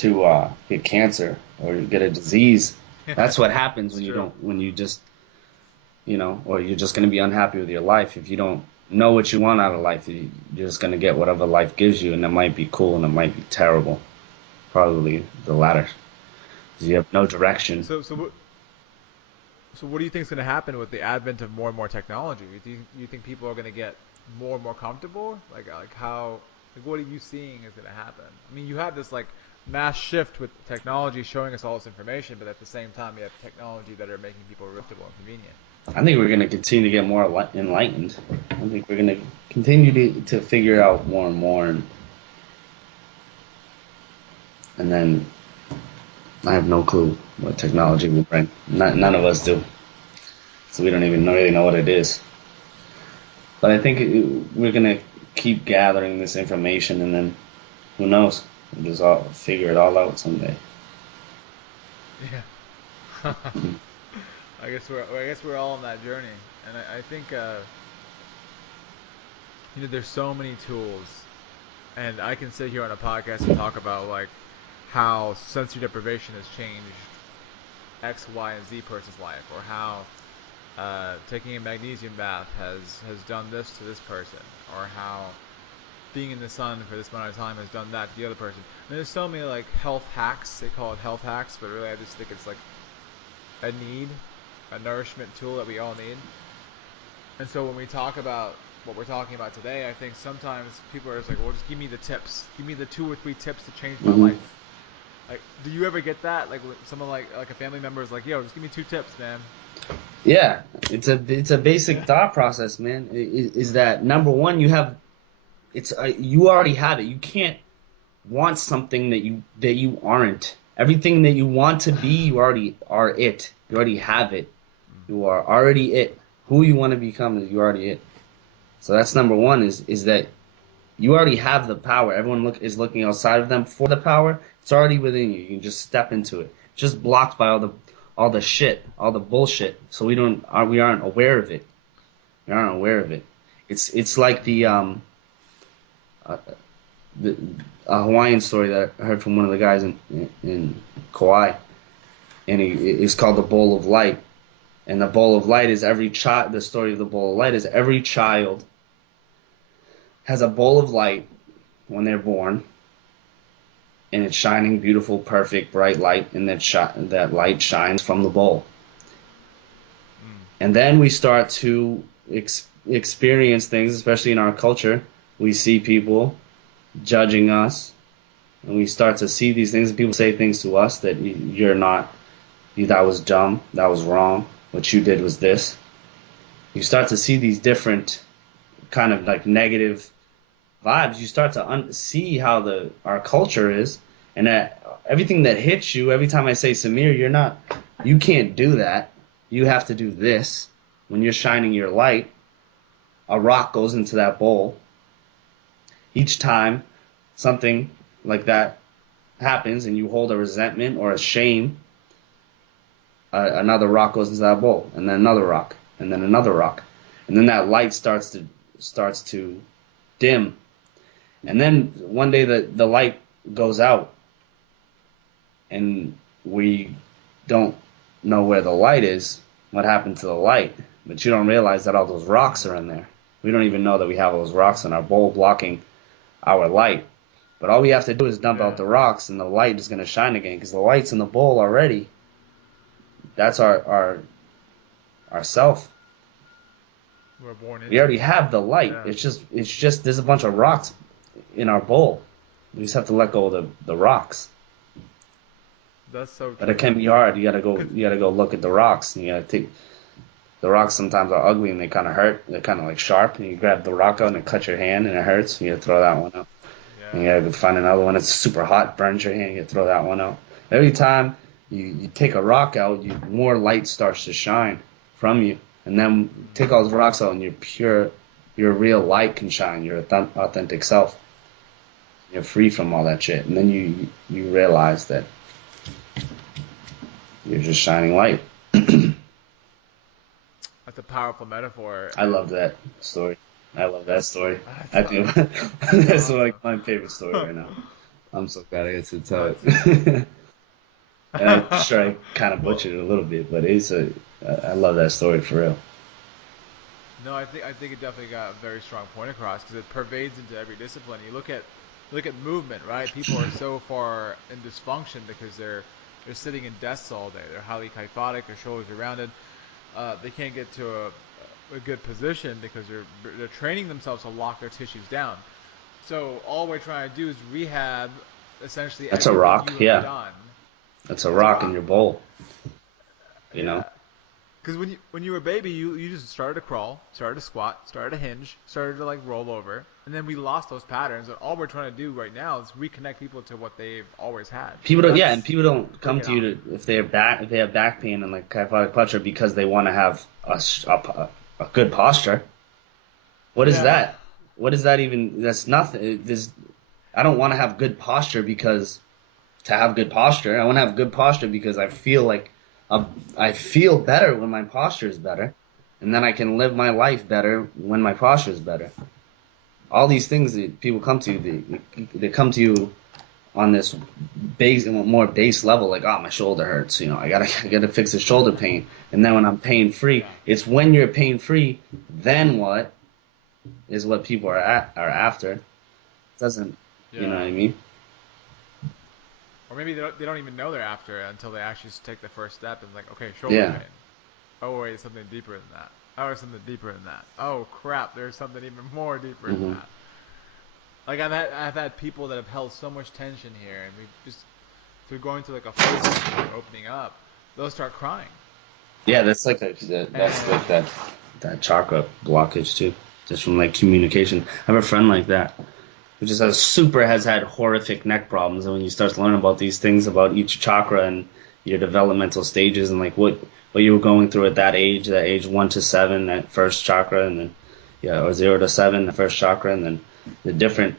to get cancer or get a disease. That's what happens It's when you true. don't, when you just, or you're just going to be unhappy with your life. If you don't know what you want out of life, you're just going to get whatever life gives you, and it might be cool and it might be terrible. Probably the latter. 'Cause you have no direction. So what do you think is going to happen with the advent of more and more technology? Do you think people are going to get more and more comfortable? Like how like what are you seeing is going to happen? I mean, you have this like mass shift with technology showing us all this information, but at the same time, you have technology that are making people comfortable and convenient. I think we're going to continue to get more enlightened. I think we're going to continue to figure out more and more, and then I have no clue what technology will bring. None of us do, so we don't even really know what it is. But I think we're going to keep gathering this information, and then who knows? We'll just all figure it all out someday. Yeah. I guess we're all on that journey, and I think there's so many tools, and I can sit here on a podcast and talk about like how sensory deprivation has changed X, Y, and Z person's life, or how taking a magnesium bath has done this to this person, or how being in the sun for this amount of time has done that to the other person. And there's so many like health hacks. They call it health hacks, but really I just think it's like a need, a nourishment tool that we all need. And so when we talk about what we're talking about today, I think sometimes people are just like, well, just give me the tips. Give me the 2 or 3 tips to change my Hmm. life. Like, do you ever get that? Like, someone like a family member is like, yo, just give me 2 tips, man. Yeah, it's a basic Yeah. thought process, man. Is that number one? You already have it. You can't want something that you aren't. Everything that you want to be, you already are it. You already have it. You are already it. Who you want to become is you already it. So that's number one is that you already have the power. Everyone is looking outside of them for the power. It's already within you. You can just step into it. It's just blocked by all the shit, all the bullshit. So we aren't aware of it. We aren't aware of it. It's like uh, the a Hawaiian story that I heard from one of the guys in Kauai, and it's called the Bowl of Light. And the Bowl of Light is every child. The story of the Bowl of Light is every child has a bowl of light when they're born, and it's shining, beautiful, perfect, bright light, and that light shines from the bowl. Mm. And then we start to experience things, especially in our culture. We see people judging us, and we start to see these things. And people say things to us that you're not, that was dumb, that was wrong, what you did was this. You start to see these different kind of like negative vibes. You start to see how the our culture is, and that everything that hits you every time I say Samir, you can't do that. You have to do this. When you're shining your light, a rock goes into that bowl. Each time something like that happens, and you hold a resentment or a shame, another rock goes into that bowl, and then another rock, and then another rock, and then that light starts to dim. And then one day the light goes out, and we don't know where the light is, what happened to the light. But you don't realize that all those rocks are in there. We don't even know that we have all those rocks in our bowl blocking our light. But all we have to do is dump out Yeah. the rocks, and the light is going to shine again because the light's in the bowl already. That's our self. We're born We into already it. have the light. Yeah. It's just there's a bunch of rocks in our bowl. We just have to let go of the rocks. That's so But it true. can be hard. You gotta go. Cause You gotta go look at the rocks. And you gotta take the rocks. Sometimes are ugly and they kind of hurt. They're kind of like sharp. And you grab the rock out and it cuts your hand and it hurts. You gotta throw that one out. And yeah. you gotta go find another one that's super hot, burns your hand. You gotta throw that one out. Every time you take a rock out, more light starts to shine from you. And then take all those rocks out and your real light can shine. Your authentic self. You're free from all that shit. And then you realize that you're just shining light. That's a powerful metaphor, I and love that story. I love that story. that's I think that's that's awesome. like my favorite story right now. I'm so glad I get to tell But it. And I'm sure I kind of well, butchered it a little bit, but I love that story for real. no, I think it definitely got a very strong point across because it pervades into every discipline. You look at movement, right? People are so far in dysfunction because they're sitting in desks all day. They're highly kyphotic. Their shoulders are rounded. They can't get to a good position because they're training themselves to lock their tissues down. So all we're trying to do is rehab essentially That's a everything rock, you have yeah. done. That's a It's a rock in your rock. bowl, you know? Yeah. Because when you were a baby, you just started to crawl, started to squat, started to hinge, started to like roll over, and then we lost those patterns. And all we're trying to do right now is reconnect people to what they've always had. People So don't, yeah, and let's people don't break come it to you down. if they have back pain and like kyphotic posture because they want to have a good posture. What is Yeah. that? What is that even? That's nothing. I don't want to have good posture because to have good posture. I want to have good posture because I feel like uh, I feel better when my posture is better, and then I can live my life better when my posture is better. All these things that people come to, they come to you on this base, more base level, like, oh, my shoulder hurts. I gotta fix the shoulder pain. And then when I'm pain free, Yeah. it's when you're pain free, then what is what people are after. It doesn't, you know what Yeah. I mean? Or maybe they don't even know they're after it until they actually just take the first step and like, okay, shoulder Yeah. pain. Oh wait, it's something deeper than that. Oh, there's something deeper than that. Oh crap, there's something even more deeper than Hmm. that. Like I've had people that have held so much tension here, and we just through going through like a flow session or opening up, they'll start crying. Yeah, that's like And that chakra blockage too, just from like communication. I have a friend like that who just has had horrific neck problems, and when you start to learn about these things about each chakra and your developmental stages and like what you were going through at that age 1 to 7, that first chakra, and then yeah, or 0 to 7, the first chakra, and then the different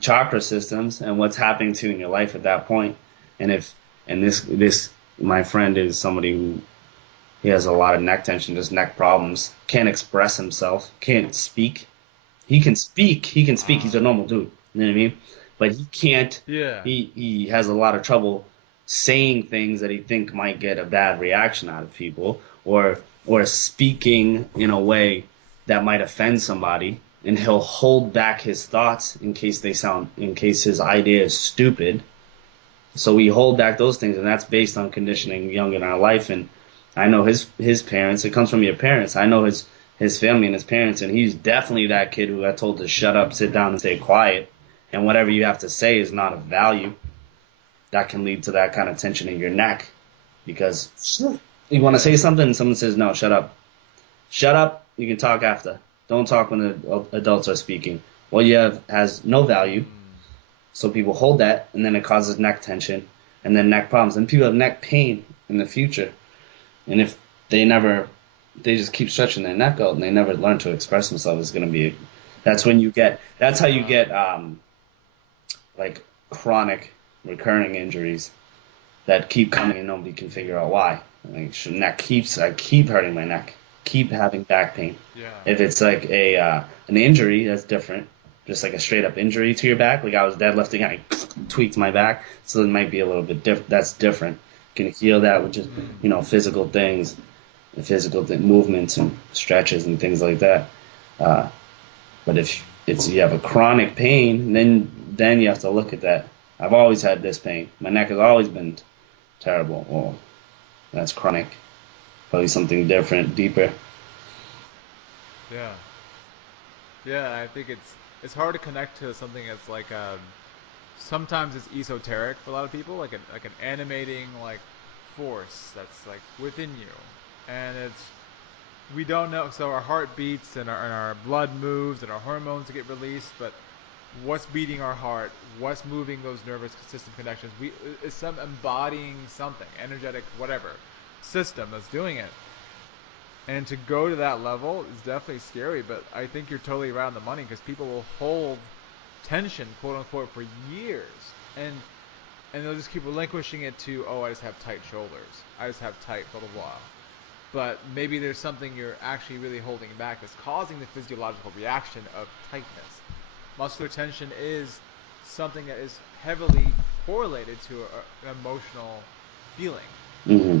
chakra systems and what's happening to you in your life at that point, and if and this my friend is somebody who he has a lot of neck tension, just neck problems. Can't express himself. Can't speak. He can speak. He can speak. He's a normal dude. You know what I mean? But he can't. yeah, He has a lot of trouble saying things that he think might get a bad reaction out of people, or speaking in a way that might offend somebody, and he'll hold back his thoughts in case his idea is stupid, so we hold back those things, and that's based on conditioning young in our life. And I know his parents. It comes from your parents. I know his family and his parents, and he's definitely that kid who got told to shut up, sit down, and stay quiet. And whatever you have to say is not of value. That can lead to that kind of tension in your neck because you want to yeah, say something, and someone says no, shut up, shut up. You can talk after. Don't talk when the adults are speaking. What you have has no value, mm, so people hold that, and then it causes neck tension, and then neck problems, and people have neck pain in the future. And if they never, they just keep stretching their neck out, and they never learn to express themselves, it's going to be. That's when you get. That's how you wow, get like chronic, recurring injuries that keep coming, and nobody can figure out why. Like I keep hurting my neck, keep having back pain. yeah, If it's like a an injury, that's different. Just like a straight up injury to your back, like I was deadlifting and I tweaked my back, so it might be a little bit different. That's different. You can heal that with just mm, physical things, and movements and stretches and things like that. Uh, but if it's you have a chronic pain, then you have to look at that. I've always had this pain. My neck has always been terrible. Well, that's chronic. Probably something different, deeper. yeah, yeah. I think it's hard to connect to something that's like sometimes it's esoteric for a lot of people, like an animating like force that's like within you, and it's we don't know. So our heart beats and our blood moves and our hormones get released, but what's beating our heart, what's moving those nervous system connections, we is some embodying something, energetic, whatever system that's doing it. And to go to that level is definitely scary, but I think you're totally right on the money because people will hold tension, quote unquote, for years, and they'll just keep relinquishing it to, oh, I just have tight shoulders, I just have tight blah blah blah. But maybe there's something you're actually really holding back that's causing the physiological reaction of tightness. Muscular tension is something that is heavily correlated to an emotional feeling Hmm.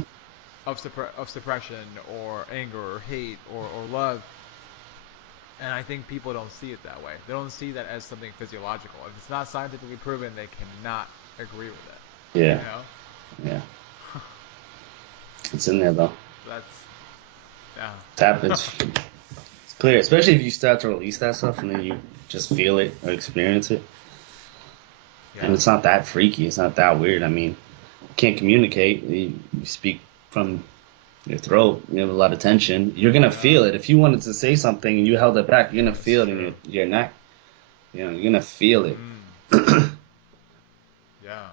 of suppression or anger or hate or love. And I think people don't see it that way. They don't see that as something physiological. If it's not scientifically proven, they cannot agree with it. Yeah, You know? yeah. It's in there though. That's yeah. It's clear, especially if you start to release that stuff and then you just feel it or experience it. And Yeah. it's not that freaky. It's not that weird. I mean, you can't communicate. You speak from your throat. You have a lot of tension. You're gonna Yeah. feel it. If you wanted to say something and you held it back, you're gonna That's feel it in true. your neck. You know, you're gonna feel it. Mm. Yeah.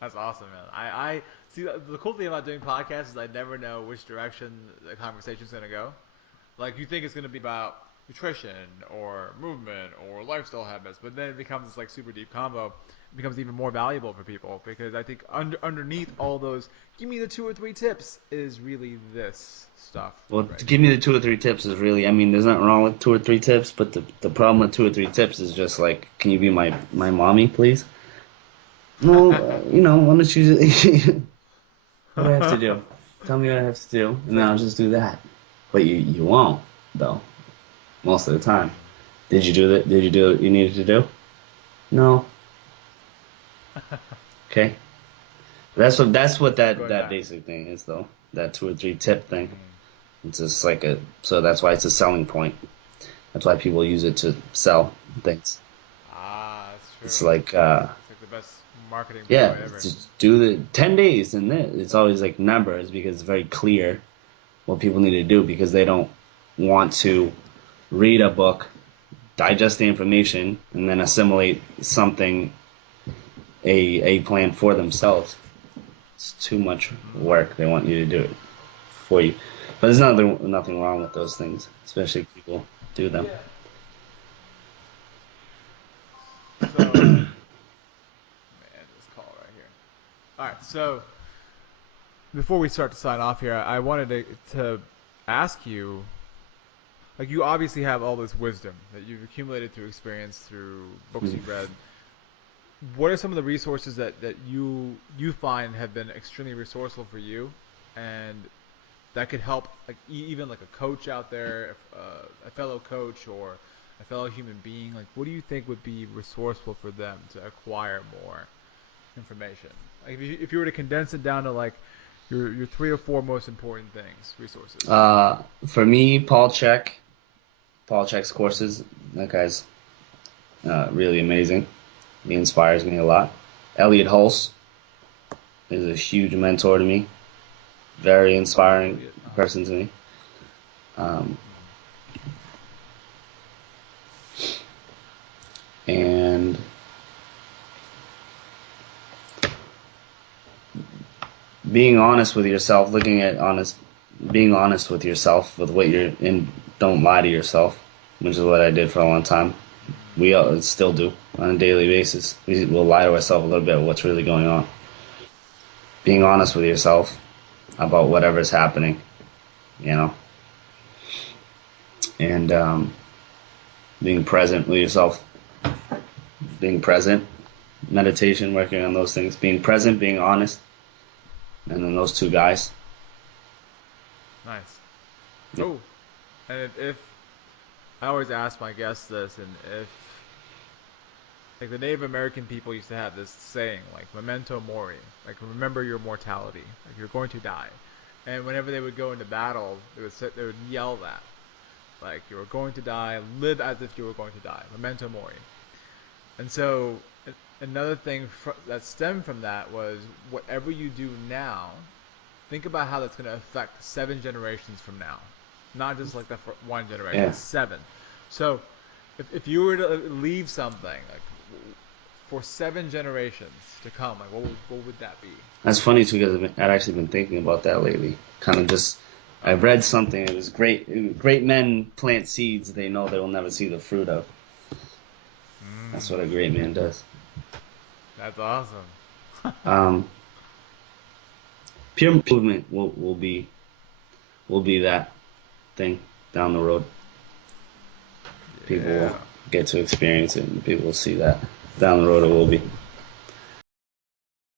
That's awesome, man. I see the cool thing about doing podcasts is I never know which direction the conversation's gonna go. Like you think it's gonna be about nutrition or movement or lifestyle habits, but then it becomes this like super deep combo. It becomes even more valuable for people because I think underneath all those, give me the 2 or 3 tips is really this stuff Well, right to give here. me the 2 or 3 tips is really, I mean, there's nothing wrong with 2 or 3 tips, but the problem with 2 or 3 tips is just like, can you be my mommy, please? No, why don't you? What do I have to do? Tell me what I have to do, and then I'll just do that. But you won't, though. Most of the time. Did you do that? Did you do what you needed to do? No. Okay. That's what Going that back. basic thing is, though. That 2 or 3 tip thing. Mm. It's just like so that's why it's a selling point. That's why people use it to sell things. Ah, that's It's true. like, It's like the best marketing yeah, ploy ever. just do the 10 days and then it's always like numbers because it's very clear what people need to do because they don't want to read a book, digest the information, and then assimilate something, a plan for themselves. It's too much Mm. work. They want you to do it for you. But there's nothing wrong with those things, especially if people do them. So, let me end this call right here. All right. So before we start to sign off here, I wanted to ask you, like, you obviously have all this wisdom that you've accumulated through experience, through books you've read. What are some of the resources that you find have been extremely resourceful for you, and that could help, like even like a coach out there, a fellow coach or a fellow human being? Like, what do you think would be resourceful for them to acquire more information? Like, if you were to condense it down to like your 3 or 4 most important things, resources. For me, Paul Check's courses, that guy's really amazing. He inspires me a lot. Elliot Hulse is a huge mentor to me. Very inspiring Elliot. person to me. Um, and being honest with yourself, being honest with yourself with what you're in. Don't lie to yourself, which is what I did for a long time. We all still do on a daily basis. We'll lie to ourselves a little bit of what's really going on. Being honest with yourself about whatever's happening, you know, and being present with yourself, being present, meditation, working on those things, being present, being honest, and then those 2 guys. Nice. Yeah. Oh, and if I always ask my guests this, and if like the Native American people used to have this saying, like "memento mori," like remember your mortality, like you're going to die. And whenever they would go into battle, they would yell that, like you were going to die, live as if you were going to die, memento mori. And so another thing that stemmed from that was whatever you do now, think about how that's going to affect 7 generations from now, not just like the one generation, Yeah. 7. So if you were to leave something like for 7 generations to come, like what would that be? That's funny too because I've actually been thinking about that lately. Kind of just, I Uh, read something. It was great. Great men plant seeds they know they will never see the fruit of. That's what a mm, great man does. that's awesome. Um, Pure movement will be that thing down the road. People Yeah. get to experience it, and people will see that down the road. It will be.